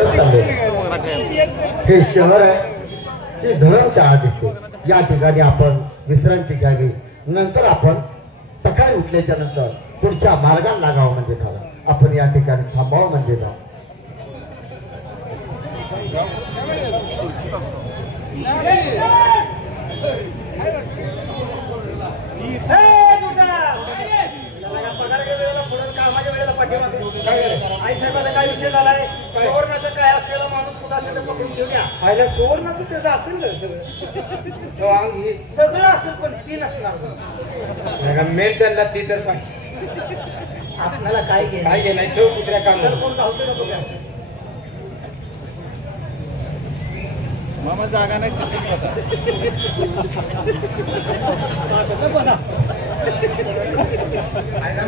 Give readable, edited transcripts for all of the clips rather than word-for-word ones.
हे शहर आहे ती धर्मशाळा दिसते. या ठिकाणी आपण विश्रांती घ्यावी. नंतर आपण सकाळी उठल्याच्या नंतर पुढच्या मार्गाला लागावं म्हणजे झालं. आपण या ठिकाणी थांबावं म्हणजे झालं. आई साहेबाला काय विषय झालाय? सुवर्णाचं काय असलेला माणूस कुठं असेल तर पकडून घेऊन या. आयला सुवर्णाचं त्याचं असेल ना सगळं असेल पण ती नसणार. मेन त्यांना ती तर पाहिजे. आपल्याला काय घेणार ठेव कुत्र्या कामाला कोण धावतो नको काय. मामा जागा नाही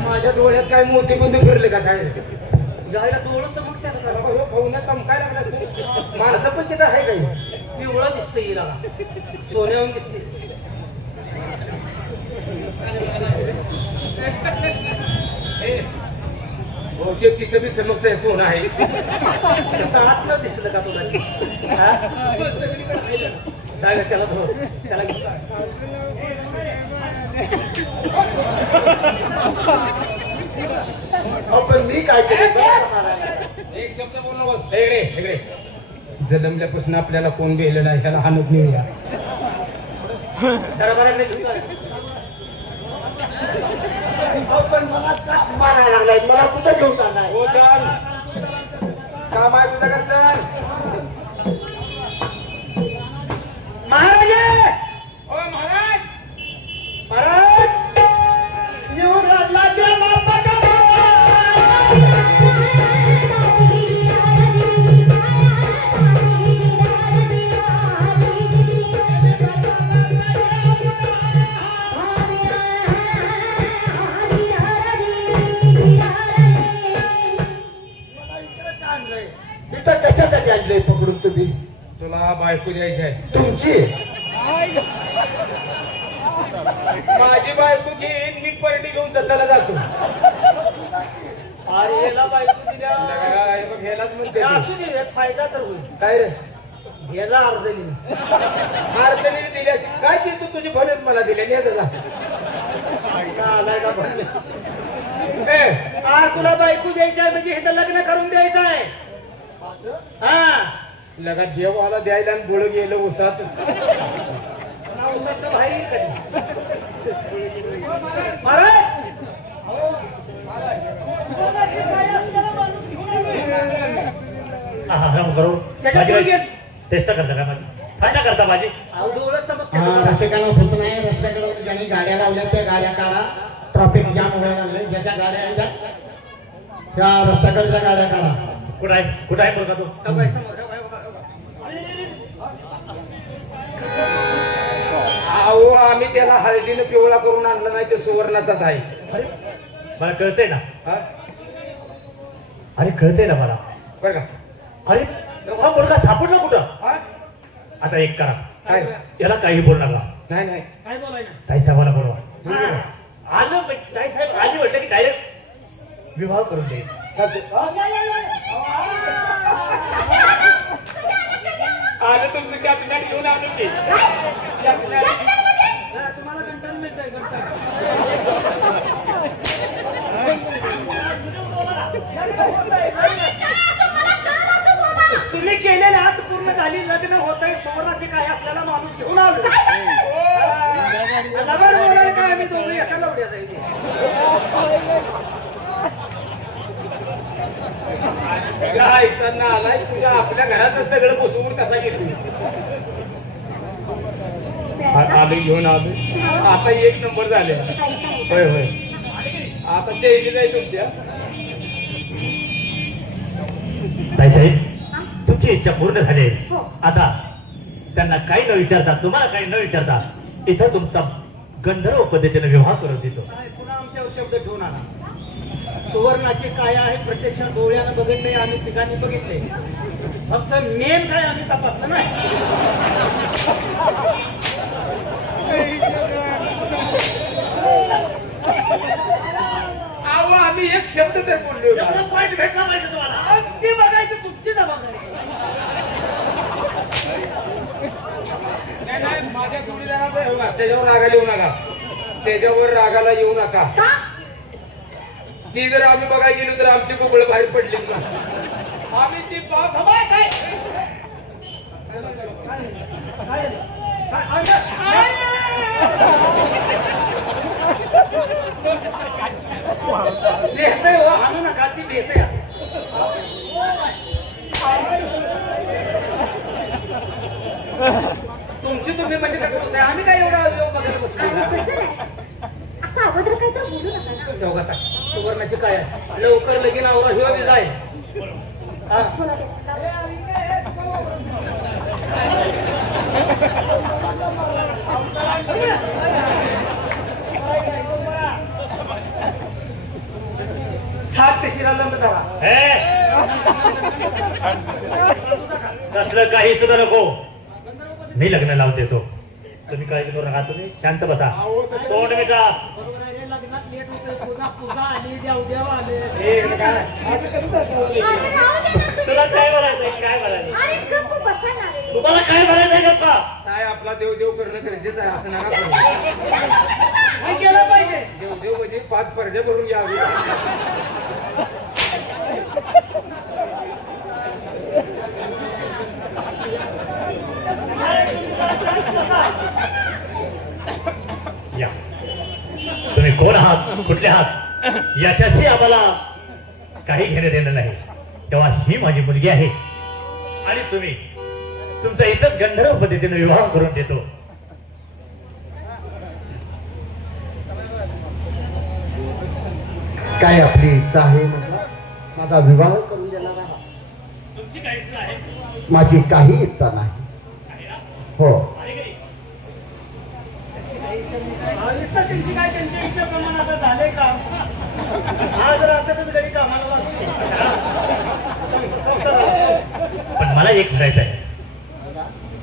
माझ्या डोळ्यात काय मोठी बंद फिरले का काय जायला डोळं चमकत्या खाऊन चमकायला लागला. माणसं पण तिथं आहे काही पिवळं दिसतं हिला सोन्याहून दिसते. बहुतेक तिथं बी चमकतंय सोनं आहे. आत दिसलं का तुला जायला त्याला धो त्याला पण मी काय केलं एक शब्द बोललो. जन्मल्यापासून आपल्याला कोण बेलं नाही ह्याला हाणत नेऊया. पण मला का मारायला लागलाय? मला कुठे घेऊन जाणार? काम आहे तुझं करतात महाराज. ओ महाराज महाराज येऊन राहिला त्याला बघा. कशासाठी आणलंय पकडून तुम्ही? तुला बायको द्यायची आहे. तुमची माझी बायको घेईन मी पर्टी घेऊन दत्ताला जातो. अरे याला बायको दिल्या ह्यालाच म्हणते असू दे फायदा तर होईल. काय रे ह्याला अर्धनी दिल्या काय देतो तुझी भरत मला दिल्या नाही दादा. तुला बायको द्यायची आहे म्हणजे हे लग्न करून द्यायचं आहे. हा लगा देवाला द्यायला आणि बुळ गेलं उसात उसात बाहेर कधी चेष्टा करता का माझी फायदा करता माझी रसिकांना सूचना आहे. रस्त्याकडे ज्यांनी गाड्या लावल्या त्या गाड्या काढा. ट्रॉफिक जाम व्हायला लागले. ज्याच्या गाड्या आहेत त्या रस्त्याकडच्या गाड्या काढा. कुठं आहे मुलगा तो? अहो आम्ही त्याला हळदीनं पिवळा करून आणलं नाही. ते सुवर्णाचाच आहे. मला कळतंय ना. अरे कळतंय ना मला बरं का. अरे हा मुलगा सापडला कुठं? आता एक करा काय याला काही बोलू नका. नाही नाही काय बोलायला ताई साहेबाला बोलवा. आलं ताई साहेब आली म्हटलं की डायरेक्ट विवाह करून देईल. आलं तुमचं कॅबिनेट घेऊन आलो की तुम्हाला गंटन मिळतंय तुम्ही केलेल्या हात पूर्ण झाली. लग्न होतंय सुवर्णाची काय असलेला माणूस घेऊन आलो. काय आम्ही दोघं एका लवड्या जायचे. आलाय तुझ्या आपल्या घरातच सगळं बसवून कसा घेतो. आलो घेऊन आलो. आता एक नंबर झाले. होय होय आता चेंज जाय तुमच्या. ताई साहेब तुमची इच्छा पूर्ण झाली. आता त्यांना काही न विचारता तुम्हाला काही न विचारता इथं तुमचा गंधर्व पद्धतीने विवाह करून देतो. पुन्हा आमच्यावर शब्द ठेवून आला. सुवर्णाची काय आहे प्रत्यक्षात डोळ्यानं बघितले. आम्ही ठिकाणी बघितले. फक्त मेन काय आम्ही तपासलं नाही. आम्ही एक शब्द तर बोललो. पॉईंट भेटला पाहिजे तुम्हाला. अगदी बघायचं तुमची जबाबदारी. त्याच्यावर रागाला येऊ नका. त्याच्यावर रागाला येऊ नका. का? ती जर आम्ही बघायला गेलो तर आमची कुबळ बाहेर पडली ना. आम्ही ती बाप हवाय काय भेटतय हो, आणू नका ती भेटतय. तुमची तुम्ही म्हणजे कसं होतंय आम्ही काय एवढा बघायला बसलो. कसं नाही असं अगोदर काही तर बोलू नका ना. चौघाता सुवर्णाची काय आहे? लवकर लगीन आवरा ह्यो बी जाईल. हा बोला देशमुख. छाप ते शिराला धरा. कसलं काही सुद्धा नको. मी लग्न लावून देतो. तुम्ही काळजी करू नका. तुम्ही शांत बसा. तोंड मिटा. तुला काय बोलायचंय? काय बोलायचं? अरे गप्प बसा ना रे. तुम्हाला काय बोलायचंय गप्पा? काय आपला देव देव करणं गरजेचं आहे असं नका करू. काय केलं पाहिजे देव देव म्हणजे 5 पडदे भरून घ्यावे. या तुम्ही कोण आहात? कुठले आहात? याच्याशी आम्हाला काही घेणं देणं नाही. तेव्हा ही माझी मुलगी आहे आणि तुम्ही तुमचा इथंच गंधर्व पद्धतीने विवाह करून देतो. काय आपली इच्छा आहे म्हटलं? माझा विवाह करून देणार आहे. तुमची काय इच्छा आहे? माझी काही इच्छा नाही. हो त्यांची काय त्यांच्या इच्छेप्रमाणे आता झाले का? आज रात्रच घरी कामाला लागते. पण मला एक म्हणायचं आहे.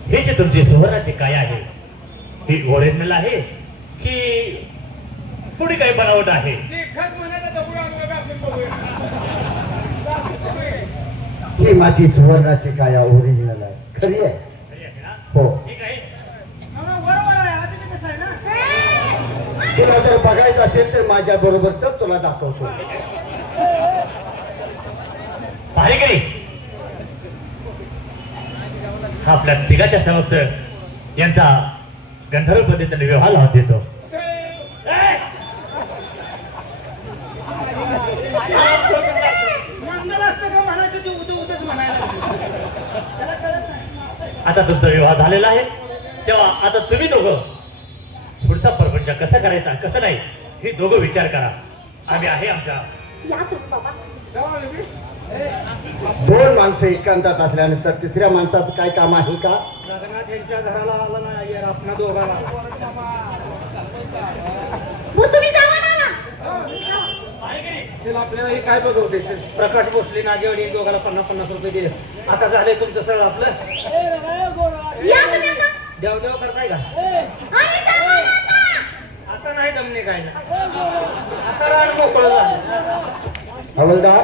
हे जे तुमची सुवर्णाची काय आहे ही ओरिजिनल आहे की पुढे काही बनावट आहे? ही माझी सुवर्णाची काया ओरिजिनल आहे. खरी आहे. हो ठीक आहे. बरोबर आहे. आता ते कसं आहे ना तुला जर बघायचं असेल तर माझ्या बरोबर तर तुला दाखवतो. भारीगिरी आपल्या तिघाच्या समक्ष यांचा गंधर्व पद्धतीने विवाह लावून देतो. आता तुमचा विवाह झालेला आहे तेव्हा आता तुम्ही दोघं पुढचा प्रपंच कसा करायचा कसं नाही हे दोघं विचार करा. आम्ही आहे आमच्या. या तुम्ही बाबा. 2 माणसं एकांतात असल्यानंतर तिसऱ्या माणसाचं काय काम आहे का? लग्नात यांच्या घराला आला नाही आपण दोघाला. मग तुम्ही जावा ना. चल आपल्याला हे काय बघवते. प्रकाश भोसले नागेवाडी दोघाला 50-50 रुपये दिले. आता झाले तुमचं सगळं आपलं. या तुम्ही आता. देव देव करताय का? अरे जावा ना आता. आता नाही दमने काय आता रान मोकळं झालं. हवलदार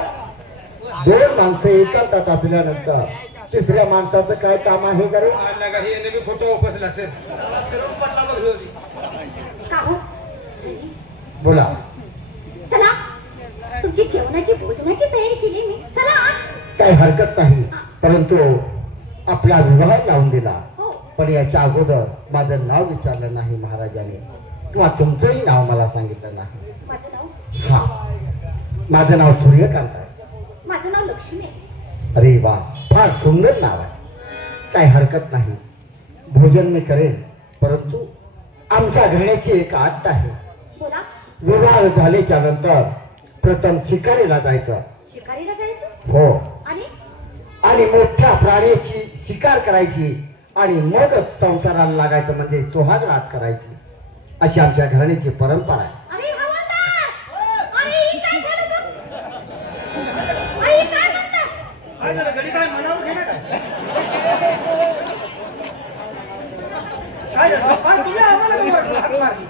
2 माणसं एकांतात असल्यानंतर तिसऱ्या माणसाचं काय काम आहे का रे? आणला का हे बी खोटं उपसला. चल फिरून पडला बघ ह्यो बी. का हो? बोला. चला तुमची जेवणाची भोजनाची तयारी केली मी. चला. काही हरकत नाही. परंतु आपला विवाह लावून दिला हो. पण याच्या अगोदर माझं नाव विचारलं नाही महाराजांनी किंवा तुमचंही नाव मला सांगितलं नाही. माझं नाव? हा माझं नाव सूर्यकांत आहे. माझं नाव लक्ष्मी आहे. अरे वा फार सुंदर नाव आहे. काही हरकत नाही. भोजन मी करेन परंतु आमच्या घराण्याची एक अट आहे. बोला. विवाह झाल्याच्या नंतर प्रथम शिकारीला जायचं. शिकारीला जायचं? हो. आणि मोठ्या प्राण्याची शिकार करायची आणि मगच संसाराला लागायचं म्हणजे सुहागरात करायची अशी आमच्या घराण्याची परंपरा आहे. अरे हवालदार. अरे ही काय झालं बघ. आई काय म्हणतात? काय झालं घडी काय म्हणावं घे ना काय? काय झालं? पण तुम्ही आम्हाला का मारलं? हाक मारली.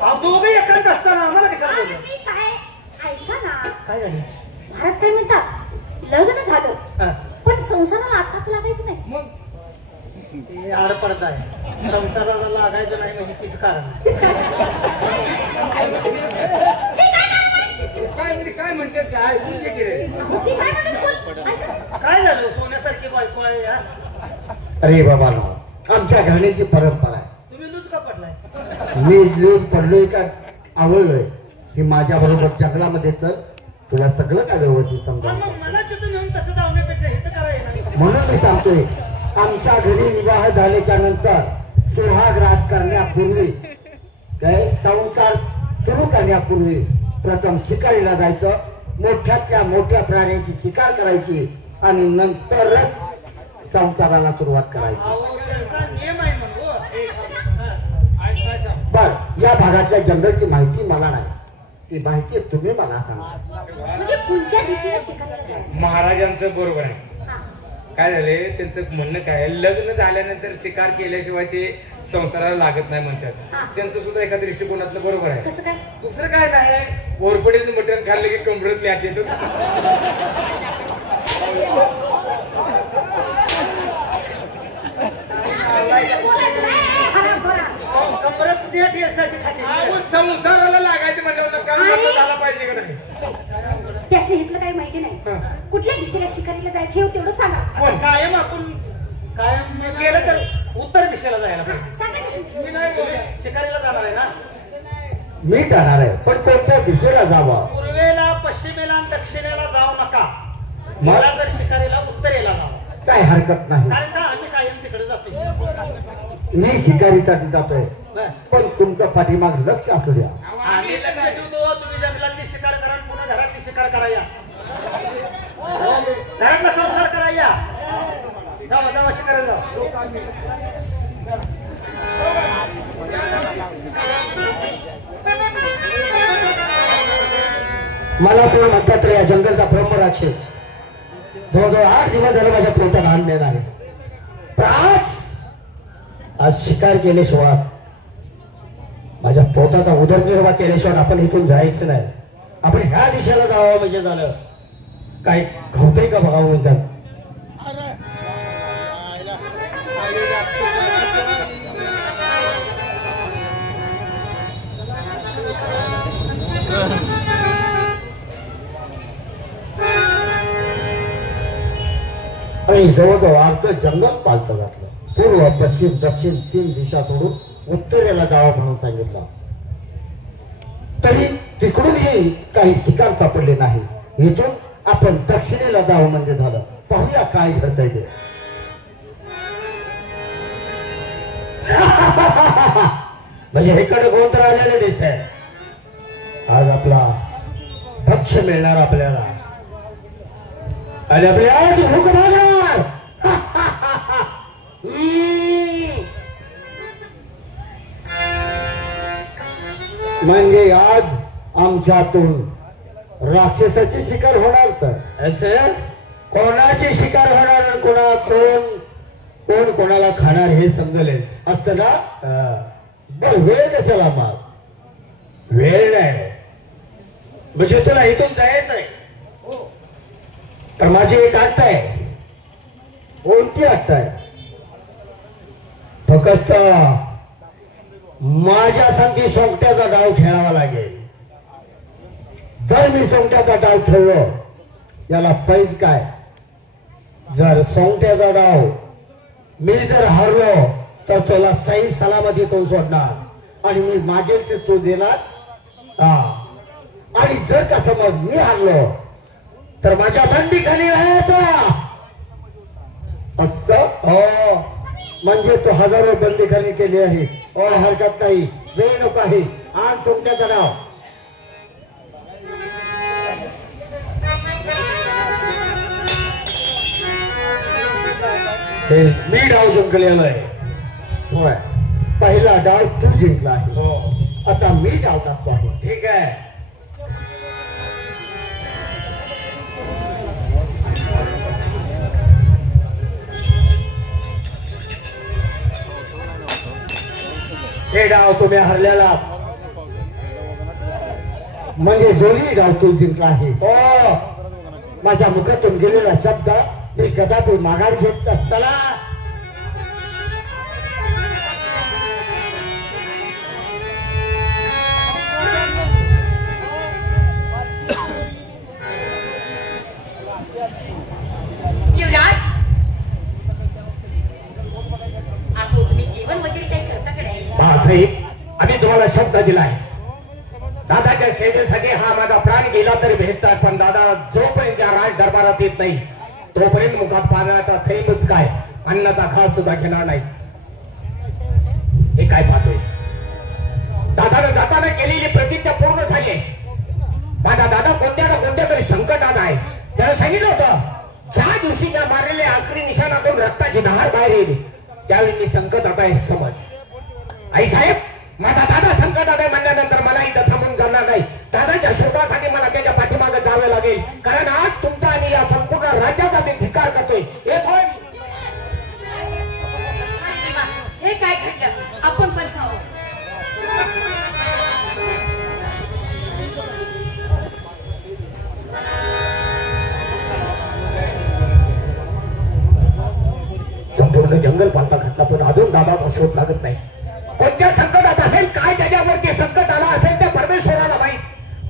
अहो, दोघे एकच असताना आम्हाला कशाला अरे बोललं? मी काय ऐका ना. काय झालं? महाराज काय म्हणतात लग्न झालं हा. पण संसाराला आताच लागायचं नाही. मग ते आडपडत आहे संसाराला लागायचं नाही म्हणजे तीच कारण काय म्हणते काय काय झालं सोन्यासारखी बायको आहे यार अरे बाबा आमच्या घराण्याची परंपरा आहे तुम्ही लूज का पडलाय मी लूज पडलोय का आवडलोय की माझ्या बरोबर जंगलामध्ये चल तुला सगळं काय व्यवस्थित समजा मला तिथून येऊन तसं धावण्यापेक्षा हे तर करायला म्हणून मी सांगतोय आमच्या घरी विवाह झाल्याच्या नंतर सुहागरात करण्यापूर्वी काय संसार सुरू करण्यापूर्वी प्रथम शिकारीला जायचं मोठ्यातल्या मोठ्या प्राण्यांची शिकार करायची आणि नंतरच संसाराला सुरुवात करायची त्यांचा नियम आहे म्हणून बर या भागातल्या जंगलची माहिती मला नाही ती माहिती तुम्ही मला सांगा म्हणजे पुढच्या दिशेला शिकायला जायचं. महाराजांचं बरोबर आहे काय झाले त्यांचं म्हणणं काय लग्न झाल्यानंतर शिकार केल्याशिवाय ते संसाराला लागत नाही म्हणतात त्यांचं सुद्धा एका दृष्टिकोनातलं बरोबर आहे कसं काय दुसरं काय नाही ओरपडीचं मटेरियल खाल्लं की कमरत मी येतो बोलायचं नाही. हा, बोला. संसाराला लागायचं म्हटलं काय झाला पाहिजे का नाही त्यासनी इथलं काही माहिती नाही कुठल्या दिशेला शिकारीला जायचं हे तेवढं सांगा कायम आपण कायम गेलं तर उत्तर दिशेला जायला पाहिजे सांगा की. मी नाही बोलले शिकारीला जाणार आहे ना मी जाणार आहे पण कोणत्या दिशेला जावं पूर्वेला पश्चिमेला आणि दक्षिणेला जाऊ नका मला तर शिकारीला उत्तरेला जावं काय हरकत नाही कारण का आम्ही कायम तिकडे जातो मी शिकारीसाठी जातोय बरं. पण तुमचं पाठीमाग लक्ष असू द्या आम्ही लक्ष ठेवतो तुम्ही जंगलातली शिकार करा आणि पुन्हा घरातली शिकार कराया घरातला संसार कराया जावा जावा शिकायला जावा मला कोण म्हणतात रे या जंगलचा ब्रह्मराक्षस जवळजवळ 8 दिवस झाले माझ्या पोटात आणलेला आहे पण आज शिकार केल्याशिवाय माझ्या पोटाचा उदरनिर्वाह केल्याशिवाय आपण इथून जायचं नाही आपण ह्या दिशेला जावं म्हणजे झालं काय घावतंय का बघावं जात आणि जवळजवळ अर्ध जंगल पालतं घातलं पूर्व पश्चिम दक्षिण 3 दिशा सोडून उत्तरेला जावं म्हणून सांगितलं तरी तिकडूनही काही शिकार सापडले नाही इथून आपण दक्षिणेला जावं म्हणजे झालं पाहूया काय घडतंय ते म्हणजे हेकडे कोणतं आलेलं दिसतंय आज आपला भक्ष मिळणार आपल्याला आणि आपले आज भूक भागणार म्हणजे आज आमच्यातून राक्षसाची शिकार होणार तर असं कोणाची शिकार होणार कोण कोणाला खाणार हे समजलेच असं ना बर वेळ कशाला मग वेळ नाही म्हणजे तुला इथून जायचं आहे तर माझी एक अट आहे कोणती अट आहे फक्त माझ्या संगी सोंगट्याचा डाव खेळावा लागेल जर मी सोंगट्याचा डाव खेळलो याला पैज काय जर सोंगट्याचा डाव मी जर हरलो तर तुला सही सलामतीतून सोडणार आणि मी मागेल ते तू देणार आणि जर का समज मी हरलो तर माझ्या बंदीखाली राहायचा असं हो म्हणजे तू हजारो बंदीखाली केली आहे हरकत नाही वेळ नको आहे आण सोंगट्याचा डाव मी डाव जिंकलेला आहे होय पहिला डाव तू जिंकला आहे हो आता मी डाव टाकतो आहे ठीक आहे हे डाव तुम्ही हरलेला म्हणजे दोन्ही डाव तू जिंकला आहे हो माझ्या मुखातून गेलेला शब्द मी कदापि माघार घेत चला दादासाहेब, आम्ही तुम्हाला शब्द दिलाय, दादाच्या सेवेसाठी हा माझा प्राण गेला तरी भेटतात, पण दादा जोपर्यंत या राज दरबारात येत नाही तोपर्यंत मुखात पाण्याचा थेंबच काय, अन्नाचा घास सुद्धा घेणार नाही. हे काय पाहतोय, दादानं जाताना केलेली प्रतिज्ञा पूर्ण झाली आहे. माझा दादा कोणत्या ना कोणत्या तरी संकटात आहे. त्याला सांगितलं होतं, ज्या दिवशी त्या मारलेल्या आखरी निशाणातून रक्ताची धार बाहेर येईल त्यावेळी मी संकटात आहे समज. आई साहेब, माझा दादा संकटात आहे म्हणल्यानंतर मला इथं थांबून जाणार नाही. दादाच्या शोधासाठी मला त्याच्या पाठीमागे जावे लागेल, कारण आज तुमचा आणि या संपूर्ण राज्याचा मी धिक्कार करतोय. हे काय घडलं, आपण पण खाऊ. संपूर्ण जंगल पालता घातला पण अजून दादाचा शोध लागत नाही. कोणत्या संकटात असेल, काय त्याच्यावरती संकट आला असेल त्या परमेश्वराला माहित,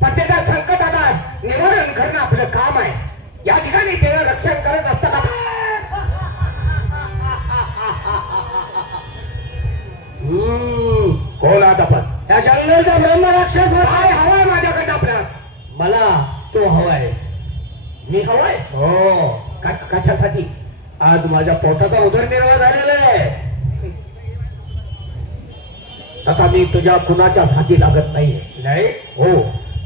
पण त्याच्या संकटाला निवारण करणं आपलं काम आहे. या ठिकाणी त्याला रक्षण करत असताना कोण आहात आपण? या जंगलचा ब्रह्म राक्षस काय हवाय माझ्याकडे आपल्यास? मला तो हवाय. मी हवाय? हो. कशासाठी? आज माझ्या पोटाचा उदरनिर्वाह झालेला आहे. तसा मी तुझ्या कुणाच्या हाती लागत नाहीये. नाही हो,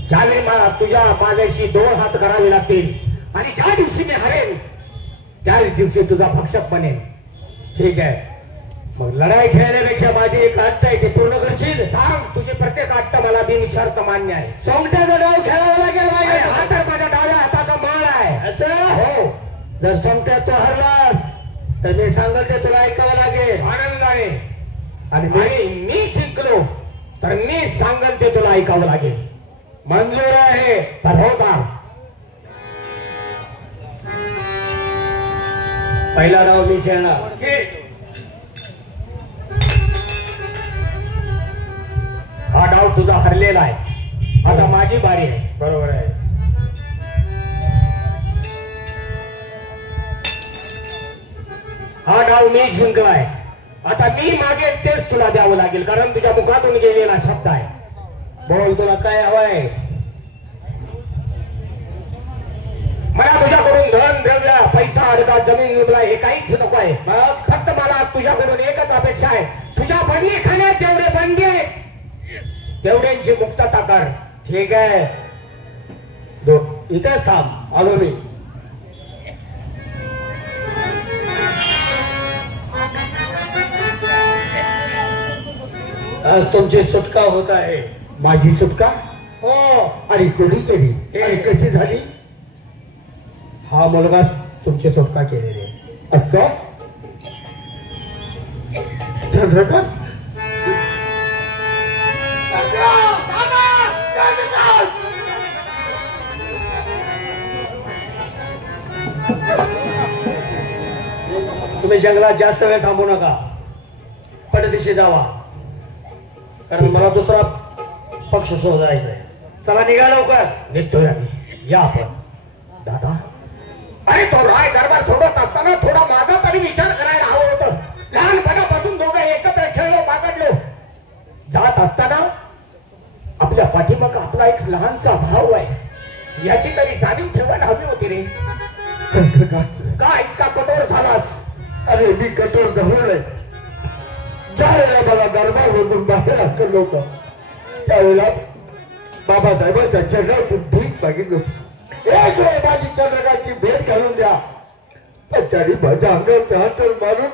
ज्यावेळी मला तुझ्या माझ्याशी 2 हात करावे लागतील आणि ज्या दिवशी मी हरेन त्याच दिवशी तुझा भक्षक बनेन. ठीक आहे, मग लढाई खेळण्यापेक्षा माझी एक अट्ट आहे, ती पूर्ण करशील? सांग, तुझी प्रत्येक अट्ट मला बिनशर्त मान्य आहे. सोंगट्याचा डाव खेळावा लागेल माझ्या. हा तर माझ्या डाव्या हाताचा माळ आहे. असं? हो. जर सोंगट्यात तू हरलास तर मी सांगल ते तुला ऐकावं लागेल. आनंदाने. आणि मी जिंकलो तर मी सांगल ते तुला ऐकावं लागेल. मंजूर आहे. तर हो का? पहिला डाव मी खेळणार. हा डाव तुझा हरलेला आहे, आता माझी बारी आहे. बरोबर आहे. हा डाव मी जिंकलाय, आता मी मागेल तेच तुला द्यावं लागेल, कारण तुझ्या मुखातून गेलेला शब्द आहे. बोल, तुला काय हवंय? मला तुझ्याकडून धन, द्रव्य, पैसा, अडका, जमीन, मुद्रा हे काहीच नको आहे. फक्त मला तुझ्याकडून एकच अपेक्षा आहे, तुझ्या बंदी खाण्यात जेवढे बंदी आहे तेवढ्यांची मुक्तता कर. ठीक आहे, इथेच थांब, आलो मी. आज तुमची सुटका होत आहे. माझी सुटका? हो. आणि कोणी केली आणि कशी झाली? हा मुलगाच तुमची सुटका केलेली आहे. असं? चंद्रकांत? तुम्ही जंगलात जास्त वेळ थांबू नका, पडदिशी जावा, कारण मला दुसरा पक्ष शोधायचा आहे. चला, निघा लवकर. निघतोय आम्ही. या आपण. दादा, अरे तो राय दरबार सोडत असताना थोडा माझा तरी विचार करायला हवं होतं. लहानपणापासून दोघं एकत्र खेळलो, बागडलो. जात असताना आपल्या पाठीमाग आपला एक लहानसा भाऊ आहे याची तरी जाणीव ठेवायला हवी होती रे. का इतका कठोर झालास? अरे मी कठोर धरलोय. ज्यावेळेला मला दरबार मधून बाहेर हाकललं होतं त्यावेळेला बाबासाहेबांच्या चरणातून भीक मागितली होती. माझी चंद्रकांतची भेट घालून द्या, पण त्यांनी माझ्या अंगावरचा हात मारून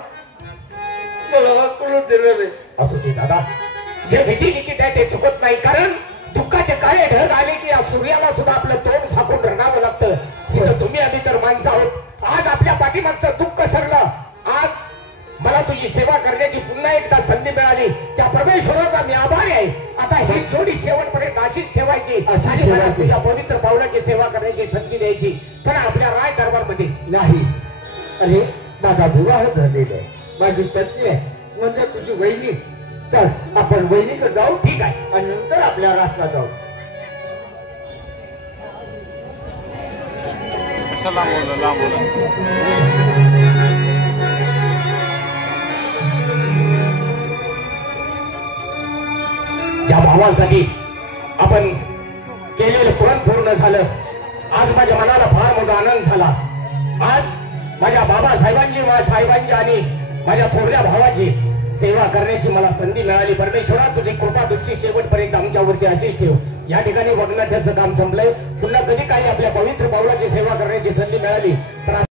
मला हाकलून दिलं नाही. असू दे दादा, जे विधी लिखित आहे ते चुकत नाही, कारण दुःखाचे काळे ढग आले की या सूर्याला सुद्धा आपलं तोंड झाकून रडावं लागतं. तिथं तुम्ही आम्ही तर माणसं आहोत. आज आपल्या पाठीमागचं दुःख सरलं. आज मला तुझी सेवा करण्याची पुन्हा एकदा संधी मिळाली, त्या परमेश्वराचा मी आभारी आहे. आता ही जोडी शेवटपर्यंत अशीच ठेवायची आणि मला तुझ्या पवित्र पावलाची सेवा करण्याची संधी द्यायची. चला आपल्या राय दरबार मध्ये. नाही, अरे माझा विवाह झालेला आहे, माझी पत्नी आहे, म्हणजे तुझी वहिनी. चल आपण वहिनीकडे जाऊ. ठीक आहे, आणि नंतर आपल्या राष्ट्रात जाऊ. लांब ज्या भावासाठी आपण केलेलं पण पूर्ण झालं. आज माझ्या मनाला फार मोठा आनंद झाला. आज माझ्या बाबासाहेबांची साहेबांची आणि माझ्या थोरल्या भावाची सेवा करण्याची मला संधी मिळाली. परमेश्वरा तुझी कृपा दृष्टी शेवटपर्यंत आमच्यावरती अशीच ठेव. या ठिकाणी बघण्याचं काम संपलंय. पुन्हा कधी काही आपल्या पवित्र पावलाची सेवा करण्याची संधी मिळाली तर